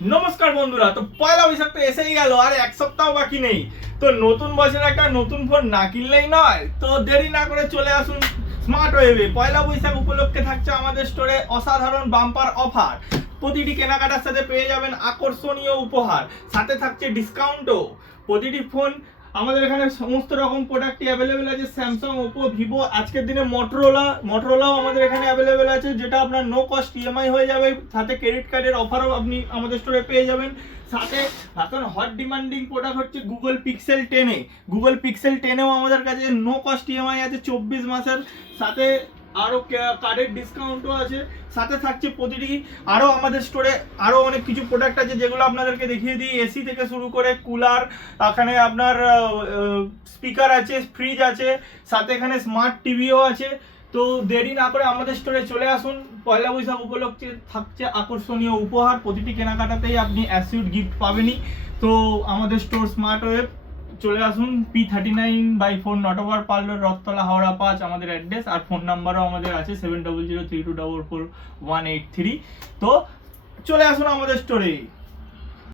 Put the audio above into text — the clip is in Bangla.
নমস্কার বন্ধুরা, তো পয়লা বৈশাখ তো এসেই গেল, আর এক সপ্তাহ বাকি নেই। তো নতুন বছরে একটা নতুন ফোন না কিনলেই নয়। তো দেরি না করে চলে আসুন স্মার্ট ওয়েভে। পয়লা বৈশাখ উপলক্ষে থাকছে আমাদের স্টোরে অসাধারণ বাম্পার অফার। প্রতিটি কেনাকাটার সাথে পেয়ে যাবেন আকর্ষণীয় উপহার, সাথে থাকছে ডিসকাউন্টও। প্রতিটি ফোন আমাদের এখানে সমস্ত রকম প্রোডাক্টই অ্যাভেলেবেল আছে, স্যামসাং, ওপো, ভিভো, আজকের দিনে মোটরোলাও আমাদের এখানে অ্যাভেলেবেল আছে, যেটা আপনার নো কস্ট ইএমআই হয়ে যাবে। সাথে ক্রেডিট কার্ডের অফারও আপনি আমাদের স্টোরে পেয়ে যাবেন। সাথে এখন হট ডিমান্ডিং প্রোডাক্ট হচ্ছে গুগল পিক্সেল 10 আমাদের কাছে নো কস্ট ইএমআই আছে 24 মাসের। সাথে আরও কার্ডের ডিসকাউন্টও আছে। সাথে থাকছে প্রতিটি আরও আমাদের স্টোরে আরও অনেক কিছু প্রোডাক্ট আছে, যেগুলো আপনাদেরকে দেখিয়ে দিই। এসি থেকে শুরু করে কুলার, এখানে আপনার স্পিকার আছে, ফ্রিজ আছে, সাথে এখানে স্মার্ট টিভিও আছে। তো দেরি না করে আমাদের স্টোরে চলে আসুন। পয়লা বৈশাখ উপলক্ষে থাকছে আকর্ষণীয় উপহার, প্রতিটি কেনাকাটাতেই আপনি অ্যাসিড গিফট পাবেনই। তো আমাদের স্টোর স্মার্ট ওয়েব, চলে আসুন। P39/4 নটওয়ার পার্লার, রথতলা, হাওড়া 5 আমাদের অ্যাড্রেস। আর ফোন নাম্বারও আমাদের আছে 7003244183। তো চলে আসুন আমাদের স্টোরে।